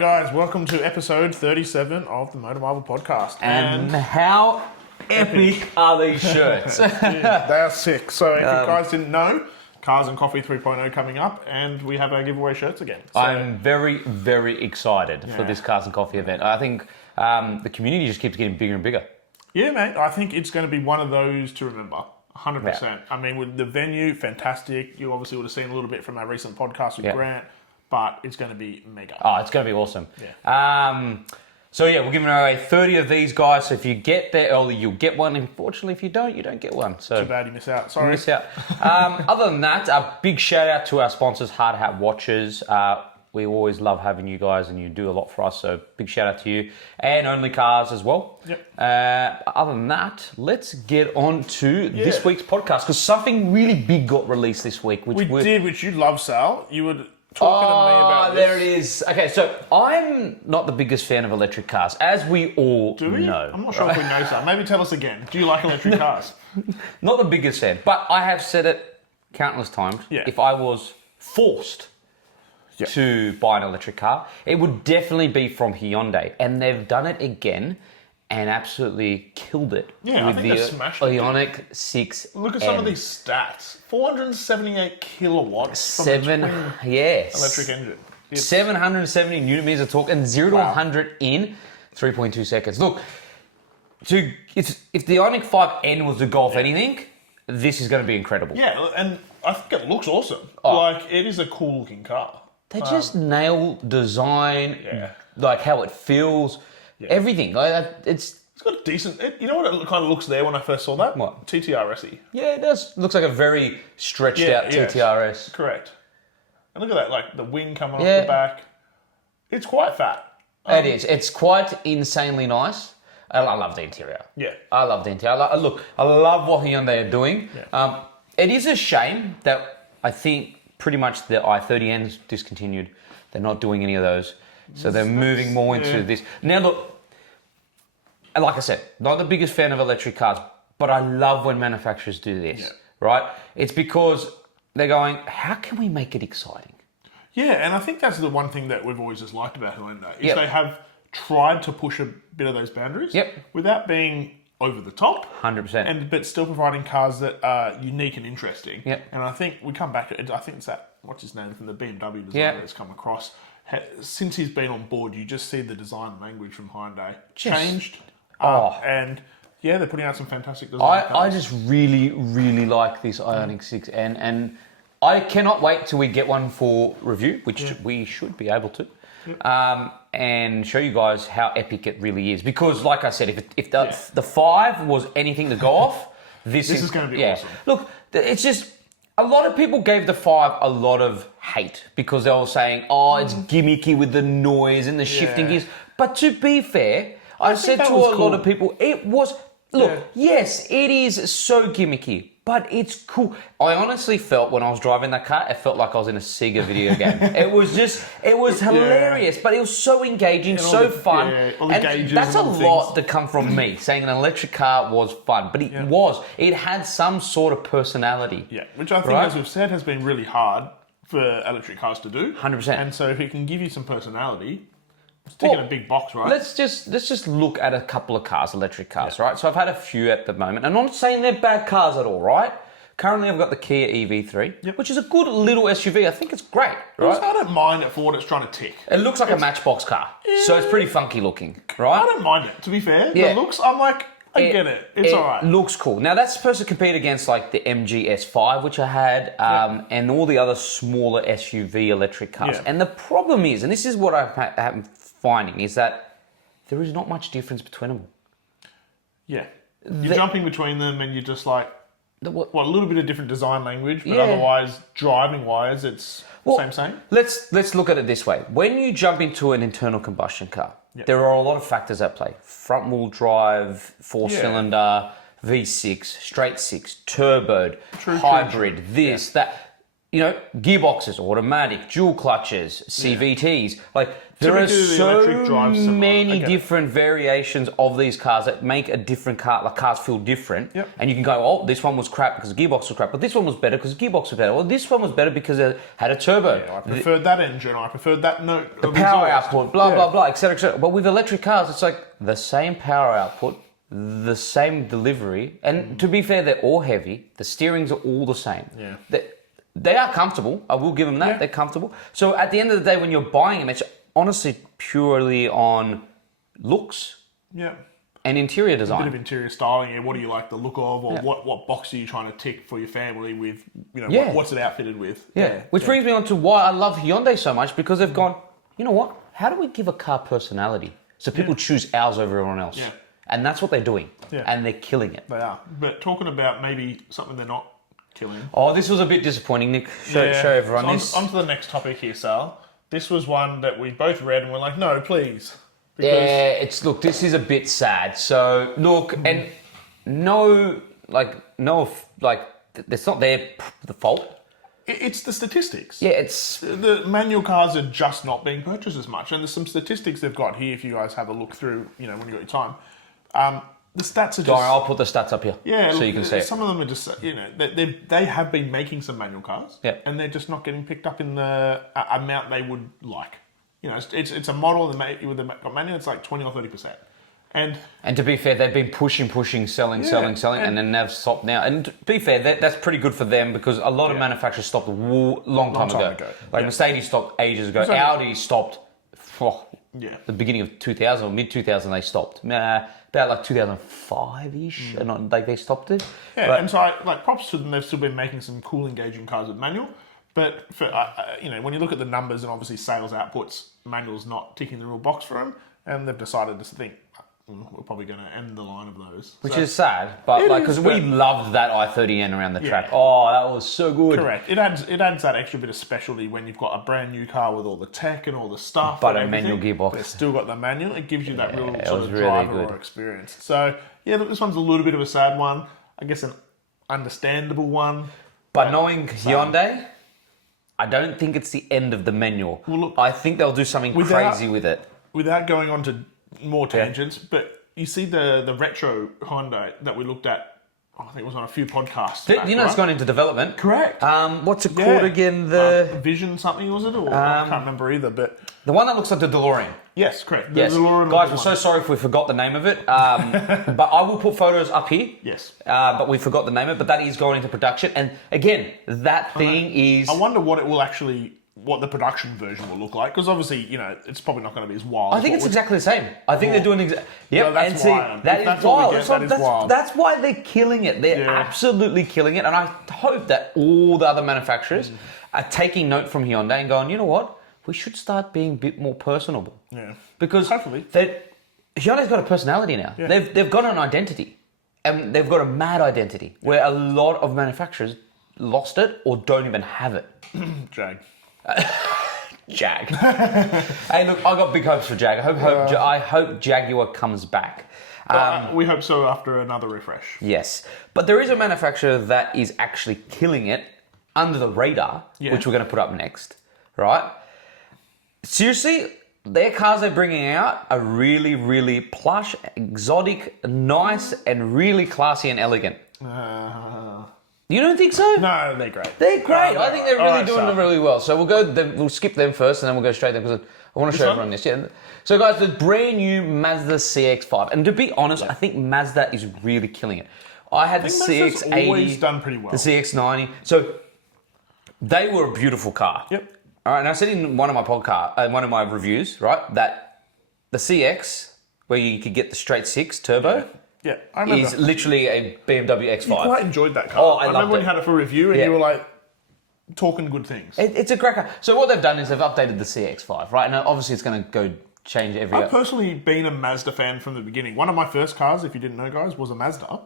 right, guys, welcome to episode 37 of the MotoMarvel podcast. And how epic are these shirts? Dude, they are sick. So if you guys didn't know, Cars and Coffee 3.0 coming up, and we have our giveaway shirts again. So, I'm very, very excited for this Cars and Coffee event. I think the community just keeps getting bigger and bigger. yeah, mate, I think it's going to be one of those to remember. 100%. Yeah. I mean, with the venue, fantastic. You obviously would have seen a little bit from our recent podcast with Grant, but it's going to be mega. Oh, it's going to be awesome. Yeah. So yeah, we're giving away 30 of these guys. So if you get there early, you'll get one. Unfortunately, if you don't get one. So Too bad you miss out. Sorry. You miss out. Other than that, a big shout out to our sponsors, Hard Hat Watches. We always love having you guys, and you do a lot for us. So big shout out to you, and Only Cars as well. Yep. Other than that, let's get on to this week's podcast, because something really big got released this week. Which which you love, Sal. You were talking to me about this. There it is. Okay, so I'm not the biggest fan of electric cars, as we all know. I'm not sure if we know, Sal. Maybe tell us again. Do you like electric cars? Not the biggest fan, but I have said it countless times. Yeah. If I was forced to buy an electric car, it would definitely be from Hyundai, and they've done it again and absolutely killed it with I think the they smashed it, Ioniq 6. Look at some of these stats. 478 kilowatts from the twin electric engine. It's 770 newton meters of torque, and 0 to 100 in 3.2 seconds. Look, if the Ioniq 5N was to go off anything, this is going to be incredible. Yeah, and I think it looks awesome. It is a cool looking car. They just nail design, like how it feels, everything. Like it's got a decent. You know what it kind of looks there when I first saw that? What? TTRS-y. Yeah, it does. Looks like a very stretched out TTRS. Correct. And look at that, like the wing coming off the back. It's quite fat. It is. It's quite insanely nice. I love the interior. Yeah. I love the interior. I love what Hyundai are doing. Yeah. It is a shame that I think pretty much the i30N's discontinued. They're not doing any of those. So they're moving more into this. Now look, like I said, not the biggest fan of electric cars, but I love when manufacturers do this, right? It's because they're going, how can we make it exciting? Yeah, and I think that's the one thing that we've always just liked about Hyundai, is they have tried to push a bit of those boundaries without being over the top. 100%. But still providing cars that are unique and interesting. Yep. And I think we come back to it. I think it's that, what's his name, from the BMW designer that's come across. Since he's been on board, you just see the design language from Hyundai changed. And they're putting out some fantastic design cars. I just really, really like this Ioniq 6, and I cannot wait till we get one for review, which we should be able to. And show you guys how epic it really is. Because, like I said, if the 5 was anything to go off, this is going to be awesome. Look, it's just a lot of people gave the 5 a lot of hate because they were saying, it's gimmicky with the noise and the shifting gears. But to be fair, I said to a lot of people, it was. Look, yes, it is so gimmicky, but it's cool. I honestly felt when I was driving that car, it felt like I was in a Sega video game. It was hilarious, but it was so engaging, so fun. All the gauges that's a and all the lot things. to come from me, saying an electric car was fun, but it was. It had some sort of personality. Yeah, which I think, as we've said, has been really hard for electric cars to do. 100%. And so if it can give you some personality, it's ticking a big box, right? Let's just look at a couple of cars, electric cars, right? So I've had a few at the moment, and I'm not saying they're bad cars at all, right? Currently, I've got the Kia EV3, which is a good little SUV. I think it's great, right? I don't mind it for what it's trying to tick. It looks like a Matchbox car, so it's pretty funky looking, right? I don't mind it, to be fair. The looks, I'm like, I get it. It's all right. It looks cool. Now, that's supposed to compete against like the MG S5, which I had, and all the other smaller SUV electric cars. And the problem is, and this is what I'm finding, is that there is not much difference between them. Yeah. You're jumping between them and you're just like, a little bit of different design language, but otherwise, driving-wise, it's same. Let's look at it this way. When you jump into an internal combustion car, there are a lot of factors at play. Front-wheel drive, 4-cylinder, V6, straight 6, turboed, hybrid, that. gearboxes, automatic, dual clutches, CVTs. Like, there are Typically, the so electric drive's similar. many different variations of these cars that make a different car, like cars feel different. Yep. And you can go, oh, this one was crap because the gearbox was crap, but this one was better because the gearbox was better. Well, this one was better because it had a turbo. I preferred that engine. I preferred that note. The power output, blah, blah, blah, etc., etc. But with electric cars, it's like the same power output, the same delivery. And to be fair, they're all heavy. The steerings are all the same. Yeah. They are comfortable. I will give them that. Yeah. They're comfortable. So at the end of the day, when you're buying them, it's honestly purely on looks Yeah. and interior A bit design. of interior styling. Yeah. What do you like the look of, or what box are you trying to tick for your family with? What's it outfitted with? Which brings me on to why I love Hyundai so much, because they've gone, you know what? How do we give a car personality so people choose ours over everyone else? Yeah. And that's what they're doing. Yeah. And they're killing it. They are. But talking about maybe something they're not killing. Oh, this was a bit disappointing, Nick. Show everyone this. On to the next topic here, Sal. This was one that we both read and we're like, no, please. Look, this is a bit sad. So, look, and it's not their the fault. It's the statistics. Yeah, it's... The manual cars are just not being purchased as much. And there's some statistics they've got here if you guys have a look through, when you got your time. The stats are just... I'll put the stats up here so you can see it. Some of them are just, they have been making some manual cars. Yeah. And they're just not getting picked up in the amount they would like. It's a model with the manual, it's like 20 or 30%. And to be fair, they've been pushing, selling, and then they've stopped now. And to be fair, that's pretty good for them, because a lot of manufacturers stopped a long time ago. Like Mercedes stopped ages ago. Audi stopped the beginning of 2000 or mid-2000 they stopped. About like 2005-ish, and they stopped it. Yeah, but, and so props to them. They've still been making some cool, engaging cars with manual. But for when you look at the numbers and obviously sales outputs, manual's not ticking the real box for them, and they've decided to think, we're probably going to end the line of those. Which is sad, but because we loved that i30N around the track. Oh, that was so good. Correct. It adds that extra bit of specialty when you've got a brand new car with all the tech and all the stuff. But a manual gearbox. But it's still got the manual. It gives you that real sort of really driver good or experience. So, look, this one's a little bit of a sad one. I guess an understandable one. But knowing Hyundai, I don't think it's the end of the manual. Well, look, I think they'll do something crazy with it. Without going on to more tangents, but you see the retro Hyundai that we looked at, I think it was on a few podcasts back, it's gone into development. Correct. What's it called again? The Vision something, was it? Or I can't remember either, but... The one that looks like the DeLorean. Yes, correct. Yes. Guys, we're so sorry if we forgot the name of it. But I will put photos up here. Yes. But we forgot the name of it, but that is going into production. And again, that thing is... I wonder what the production version will look like, because obviously, it's probably not going to be as wild. I think it's exactly the same. I think they're doing that's wild. That is wild. That's why they're killing it. They're absolutely killing it, and I hope that all the other manufacturers are taking note from Hyundai and going, you know what? We should start being a bit more personable. Yeah. Because hopefully Hyundai's got a personality now. Yeah. They've got an identity, and they've got a mad identity where a lot of manufacturers lost it or don't even have it. Jag. Hey, look, I got big hopes for Jag. I hope Jaguar comes back. We hope so after another refresh. Yes. But there is a manufacturer that is actually killing it under the radar, which we're going to put up next, right? Seriously, their cars they're bringing out are really, really plush, exotic, nice, and really classy and elegant. You don't think so? No, they're great. They're great. I think they're really doing it really well. So we'll skip them first, and then we'll go straight there, because I want to show everyone this. Yeah. So guys, the brand new Mazda CX-5, and to be honest, I think Mazda is really killing it. I had the CX-80, always done pretty well. The CX-90. So they were a beautiful car. Yep. All right. And I said in one of my reviews, right, that the CX, where you could get the straight six turbo. Yeah, I remember. Is literally a BMW X5. You quite enjoyed that car. Oh, I remember when you had it for review and you were like talking good things. It's a great car. So what they've done is they've updated the CX5, right? And obviously it's going to go change every year. I've personally been a Mazda fan from the beginning. One of my first cars, if you didn't know, guys, was a Mazda.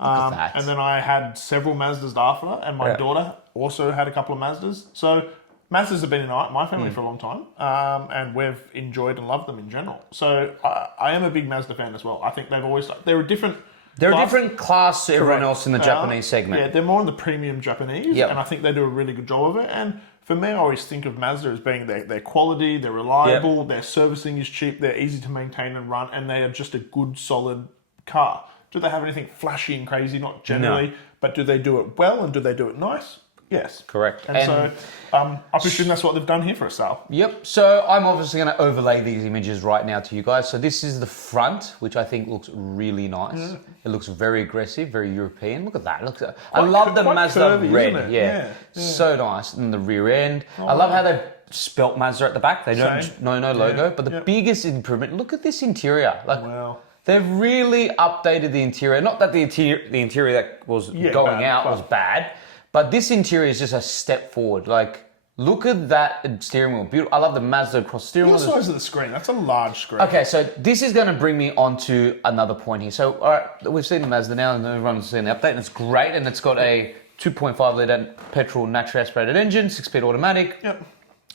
And then I had several Mazdas after, and my daughter also had a couple of Mazdas. So Mazdas have been in my family for a long time, and we've enjoyed and loved them in general. So I am a big Mazda fan as well. I think they're a different They're a different class to everyone else in the Japanese segment. Yeah, they're more in the premium Japanese, and I think they do a really good job of it. And for me, I always think of Mazda as being their quality, they're reliable, their servicing is cheap, they're easy to maintain and run, and they are just a good, solid car. Do they have anything flashy and crazy? Not generally, but do they do it well and do they do it nice? Yes. Correct. And so I presume that's what they've done here for us, Sal. Yep. So I'm obviously going to overlay these images right now to you guys. So this is the front, which I think looks really nice. It looks very aggressive, very European. Look at that. I love the Mazda curvy, red. Yeah. So nice. And the rear end. I love how they've spelt Mazda at the back. They don't no logo. But the biggest improvement, look at this interior. Wow. They've really updated the interior. Not that the interior that was going out was bad. But this interior is just a step forward. Like, look at that steering wheel. Beautiful. I love the Mazda cross steering wheel. What size of the screen? That's a large screen. Okay, so this is going to bring me on to another point here. So, all right, we've seen the Mazda now, and everyone's seen the update, and it's great. And it's got a 2.5 litre petrol naturally aspirated engine, 6-speed automatic. Yep.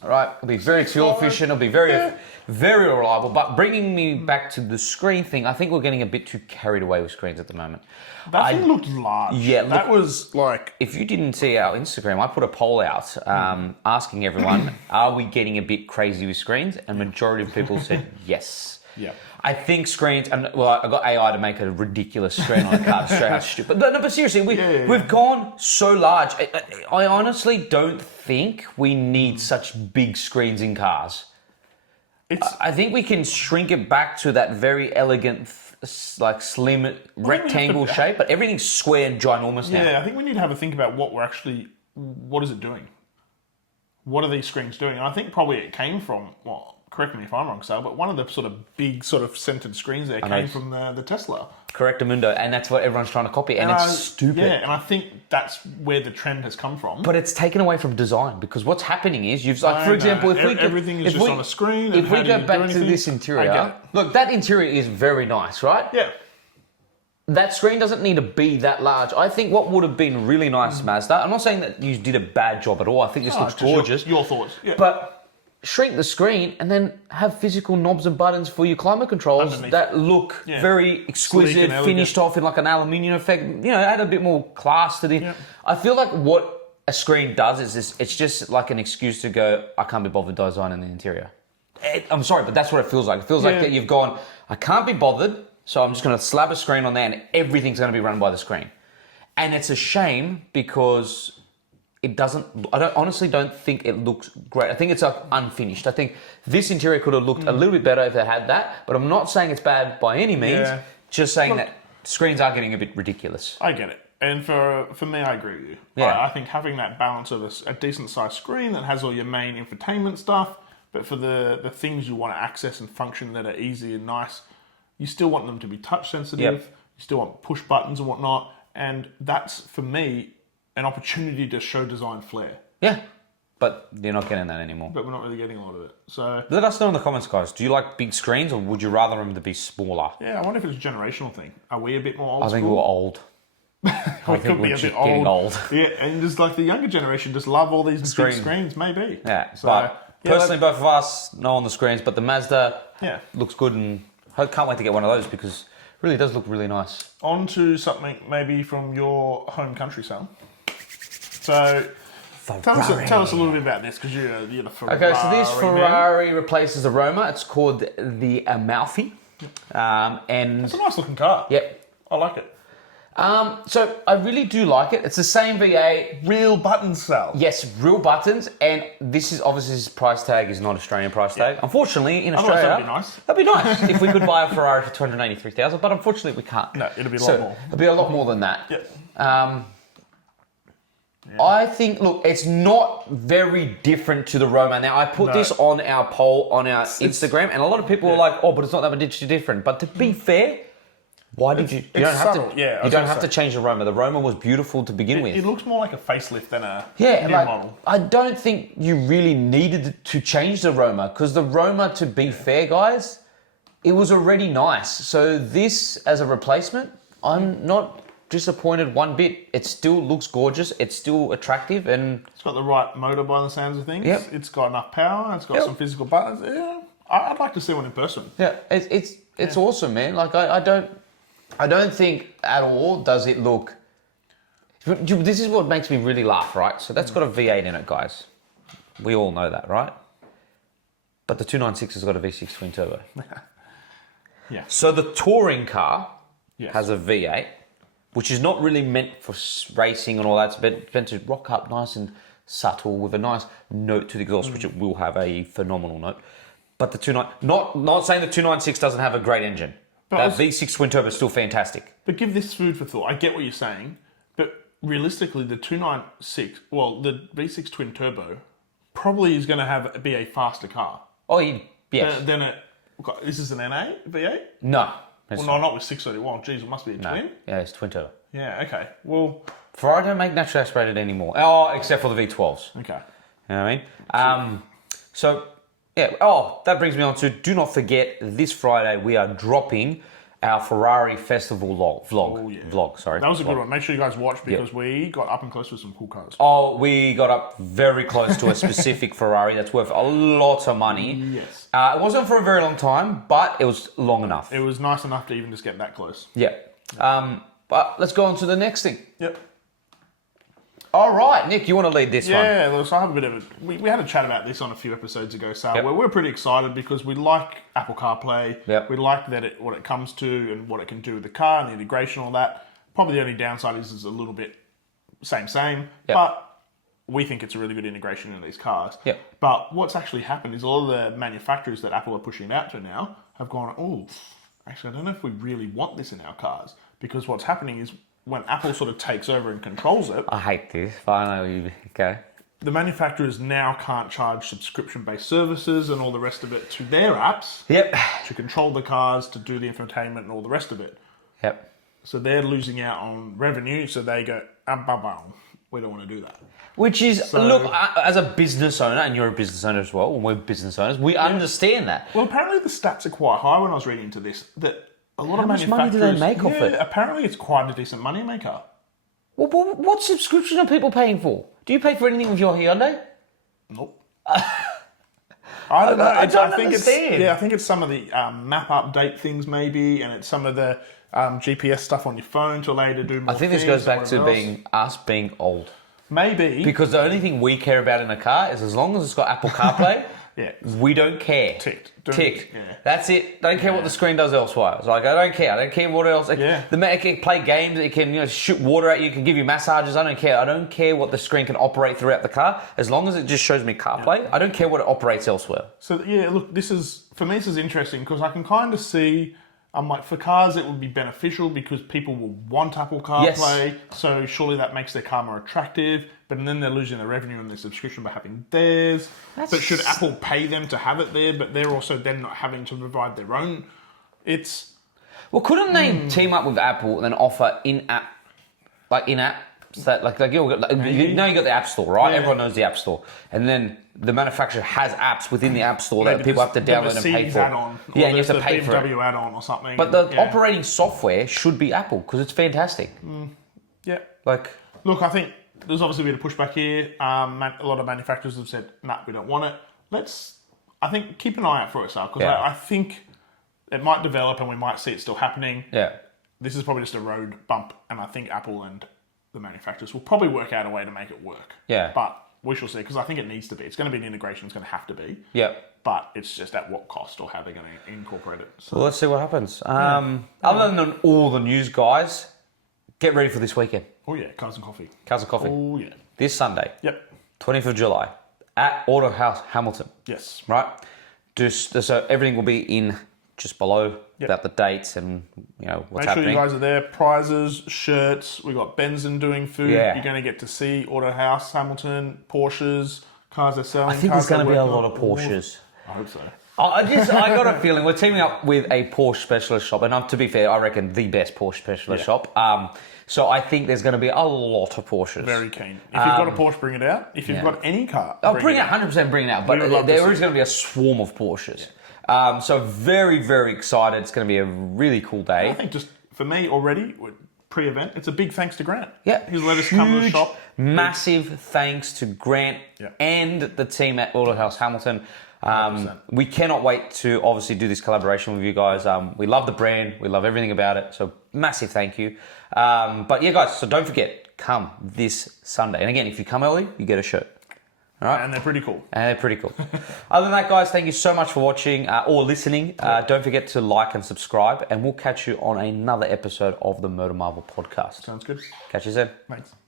All right, it'll be very fuel efficient. It'll be very, very reliable. But bringing me back to the screen thing, I think we're getting a bit too carried away with screens at the moment. That thing looked large. Yeah, that was like... If you didn't see our Instagram, I put a poll out asking everyone, are we getting a bit crazy with screens? And majority of people said yes. Yeah. I think screens, and well, I got AI to make a ridiculous screen on a car to show how stupid. But seriously, we've gone so large. I honestly don't think we need such big screens in cars. I think we can shrink it back to that very elegant, like slim rectangle shape, but everything's square and ginormous now. Yeah, I think we need to have a think about what is it doing? What are these screens doing? And I think probably it came from, well, correct me if I'm wrong, Sal, but one of the sort of big sort of centered screens there came from the Tesla. Correctamundo, and that's what everyone's trying to copy, and it's stupid. Yeah, and I think that's where the trend has come from. But it's taken away from design, because what's happening is, for example, everything is just on a screen. If we go back to this interior, look, that interior is very nice, right? Yeah. That screen doesn't need to be that large. I think what would have been really nice, Mazda, I'm not saying that you did a bad job at all. I think this looks gorgeous. Your thoughts, yeah. But shrink the screen and then have physical knobs and buttons for your climate controls underneath that look very exquisite, finished off in like an aluminium effect. You know, add a bit more class to the... Yeah. I feel like what a screen does is this, it's just like an excuse to go, I can't be bothered designing the interior. I'm sorry, but that's what it feels like. It feels like that you've gone, I can't be bothered, so I'm just going to slap a screen on there and everything's going to be run by the screen. And it's a shame because... I honestly don't think it looks great. I think it's unfinished. I think this interior could have looked a little bit better if it had that, but I'm not saying it's bad by any means, just saying that screens are getting a bit ridiculous. I get it. And for me, I agree with you. Yeah. I think having that balance of a decent sized screen that has all your main infotainment stuff, but for the things you want to access and function that are easy and nice, you still want them to be touch sensitive, you still want push buttons and whatnot, and that's, for me, an opportunity to show design flair. Yeah, but you're not getting that anymore. But we're not really getting a lot of it. So let us know in the comments, guys. Do you like big screens or would you rather them to be smaller? Yeah, I wonder if it's a generational thing. Are we a bit more old school? I think we're old. We could be a bit old. Yeah, and just like the younger generation just love all these big screens, maybe. Yeah, so, but personally, both of us know on the screens, but the Mazda looks good and I can't wait to get one of those because it really does look really nice. On to something maybe from your home country, Sal. So, tell us a little bit about this, because you're the Ferrari. Okay, so this Ferrari replaces the Roma. It's called the Amalfi. And it's a nice looking car. Yep. I like it. So, I really do like it. It's the same V8. Real buttons, Sal. Yes, real buttons. And this is, obviously, this price tag is not Australian price tag. Unfortunately, in Australia... that'd be nice. That'd be nice if we could buy a Ferrari for $283,000, but unfortunately, we can't. No, it'll be a lot more. It'll be a lot more than that. Yep. I think, look, it's not very different to the Roma. Now, I put this on our poll on our Instagram, and a lot of people were like, oh, but it's not that much different. But to be fair, why did you... You don't have to, you don't have to change the Roma. The Roma was beautiful to begin with. It looks more like a facelift than a new model. I don't think you really needed to change the Roma, because the Roma, to be fair, guys, it was already nice. So this, as a replacement, I'm not... disappointed one bit. It still looks gorgeous. It's still attractive, and it's got the right motor by the sounds of things. Yep. It's got enough power. It's got some physical buttons. Yeah, I'd like to see one in person. Yeah, it's awesome, man. Like I don't. I don't think at all does it look... This is what makes me really laugh, right? So that's got a V8 in it, guys. We all know that, right? But the 296 has got a V6 twin turbo. Yeah. So the touring car has a V8, which is not really meant for racing and all that. It's meant to rock up nice and subtle with a nice note to the exhaust, which it will have a phenomenal note. But the not saying the 296 doesn't have a great engine. That V6 twin turbo is still fantastic. But give this food for thought. I get what you're saying, but realistically, the 296, well, the V6 twin turbo probably is going to be a faster car. Oh, yes. Then this is an NA V8? No. Well, no, not with 631. Geez, it must be a twin. Yeah, it's twin turbo. Yeah, okay. Well, Ferrari don't make naturally aspirated anymore. Oh, except for the V12s. Okay. You know what I mean? So, yeah. Oh, that brings me on to, do not forget, this Friday we are dropping our Ferrari Festival vlog. Sorry. That was a good one. Make sure you guys watch because we got up and close with some cool cars. Oh, we got up very close to a specific Ferrari that's worth a lot of money. Yes. It wasn't for a very long time, but it was long enough. It was nice enough to even just get that close. Yeah. But let's go on to the next thing. Yep. All right, Nick, you want to lead this one? Yeah, well, so I have a bit of a... We had a chat about this on a few episodes ago, Sal, where we're pretty excited because we like Apple CarPlay. Yep. We like what it comes to and what it can do with the car and the integration and all that. Probably the only downside is a little bit same, but we think it's a really good integration in these cars. Yep. But what's actually happened is all the manufacturers that Apple are pushing it out to now have gone, oh, actually, I don't know if we really want this in our cars. Because what's happening is when Apple sort of takes over and controls it... I hate this, but I know you... Okay. The manufacturers now can't charge subscription-based services and all the rest of it to their apps. Yep. To control the cars, to do the infotainment and all the rest of it. Yep. So they're losing out on revenue, so they go, we don't want to do that. Which is, look, as a business owner, and you're a business owner as well, and we're business owners, we understand that. Well, apparently the stats are quite high when I was reading into this, that a lot of manufacturers... How much money do they make off it? Apparently it's quite a decent money maker. Well, what subscription are people paying for? Do you pay for anything with your Hyundai? Nope. I don't know. I don't understand. I think it's some of the map update things maybe, and it's some of the GPS stuff on your phone to allow you to do more. I think this goes back to us being old. Maybe. Because the only thing we care about in a car is as long as it's got Apple CarPlay, we don't care. Ticked. Yeah. That's it. Don't care what the screen does elsewhere. It's like, I don't care. I don't care what else. It can play games. It can shoot water at you. It can give you massages. I don't care. I don't care what the screen can operate throughout the car. As long as it just shows me CarPlay, I don't care what it operates elsewhere. So, look, this is interesting because I can kind of see... for cars, it would be beneficial because people will want Apple CarPlay, so surely that makes their car more attractive, but then they're losing their revenue and their subscription by having theirs. But should Apple pay them to have it there, but they're also then not having to provide their own? Well, couldn't they team up with Apple and then offer in-app, so you got the App Store, right? Everyone knows the App Store. And then the manufacturer has apps within the App Store that people have to download and pay for. And you have to pay for it. BMW add-on or something. But the operating software should be Apple because it's fantastic. Yeah. Look, I think there's obviously been a pushback here. A lot of manufacturers have said, we don't want it. I think, keep an eye out for it, Sal, because I think it might develop and we might see it still happening. Yeah. This is probably just a road bump, and I think Apple and the manufacturers will probably work out a way to make it work. Yeah. But we shall see, because I think it needs to be. It's going to be an integration. It's going to have to be. Yeah. But it's just at what cost or how they're going to incorporate it. So. Well, let's see what happens. Other than all the news, guys, get ready for this weekend. Oh, yeah. Cars and Coffee. Cars and Coffee. Oh, yeah. This Sunday. Yep. 20th of July at Auto House Hamilton. Yes. Right? So everything will be in just below about the dates and what's happening. Make sure you guys are there. Prizes, shirts. We got Benson doing food. Yeah. You're going to get to see Auto House Hamilton, Porsches, cars they're selling. I think there's going to be a lot of Porsches. I hope so. I got a feeling we're teaming up with a Porsche specialist shop, and to be fair, I reckon the best Porsche specialist shop. So I think there's going to be a lot of Porsches. Very keen. If you've got a Porsche, bring it out. If you've got any car, bring it out. 100% bring it out. But there is going to be a swarm of Porsches. So very, very excited. It's going to be a really cool day. I think just for me already, pre-event, it's a big thanks to Grant. Yeah. He's let us come to the shop. Massive thanks to Grant and the team at Auto House Hamilton. We cannot wait to obviously do this collaboration with you guys. We love the brand. We love everything about it. So massive thank you. But yeah, guys, so don't forget, come this Sunday. And again, if you come early, you get a shirt. All right? And they're pretty cool. Other than that, guys, thank you so much for watching or listening. Don't forget to like and subscribe, and we'll catch you on another episode of the MotoMarvel podcast. Sounds good. Catch you soon. Thanks.